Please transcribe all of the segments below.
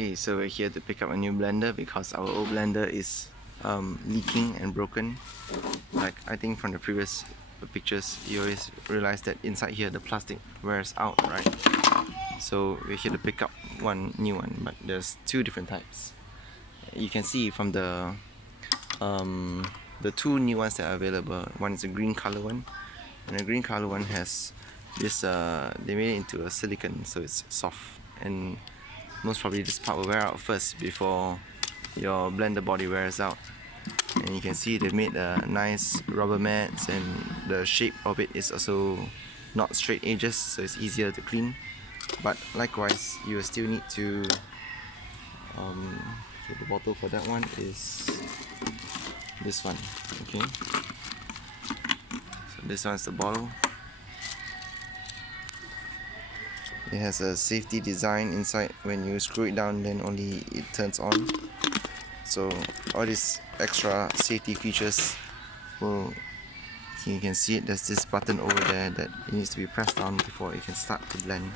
Okay, so we're here to pick up a new blender because our old blender is leaking and broken. Like I think from the previous pictures, you always realize that inside here the plastic wears out, right? So we're here to pick up one new one, but there's two different types. You can see from the two new ones that are available. One is a green color one, and the green color one has this. They made it into a silicone, so it's soft, and most probably this part will wear out first before your blender body wears out. And you can see they made nice rubber mats, and the shape of it is also not straight edges, so it's easier to clean. But likewise, you will still need to so the bottle for that one is this one. Okay, so this one's the bottle. It has a safety design inside. When you screw it down, then only it turns on. So all these extra safety features will, you can see it, there's this button over there that it needs to be pressed down before it can start to blend.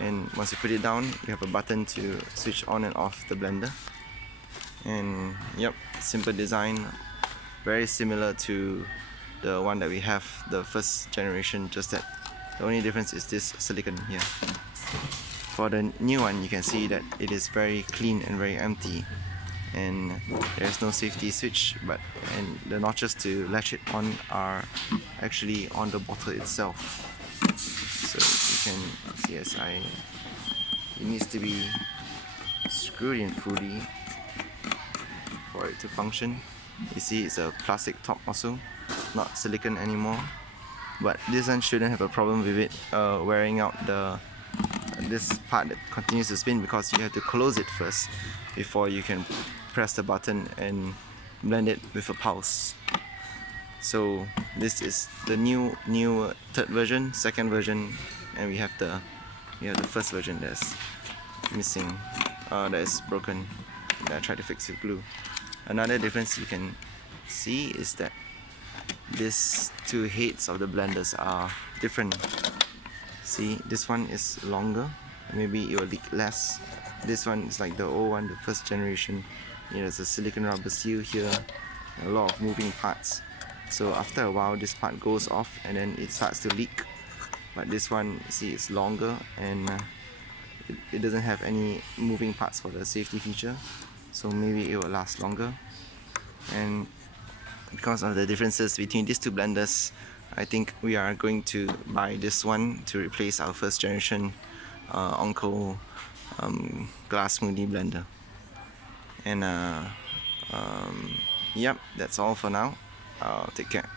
And once you put it down, you have a button to switch on and off the blender. And yep, simple design, very similar to the one that we have, the first generation, just that the only difference is this silicone here. For the new one, you can see that it is very clean and very empty, and there's no safety switch, and the notches to latch it on are actually on the bottle itself. So you can see it needs to be screwed in fully for it to function. You see it's a plastic top also, not silicone anymore. But this one shouldn't have a problem with it wearing out this part that continues to spin, because you have to close it first before you can press the button and blend it with a pulse. So this is the new third version, second version, and we have the first version that's missing, that is broken, that I tried to fix with glue. Another difference you can see is that these two heads of the blenders are different. See, this one is longer, maybe it will leak less. This one is like the old one, the first generation. There's a silicone rubber seal here, a lot of moving parts. So after a while, this part goes off and then it starts to leak. But this one, see, it's longer, and it doesn't have any moving parts for the safety feature, so maybe it will last longer. And because of the differences between these two blenders, I think we are going to buy this one to replace our first generation Onko glass smoothie blender. And yep, that's all for now. Take care.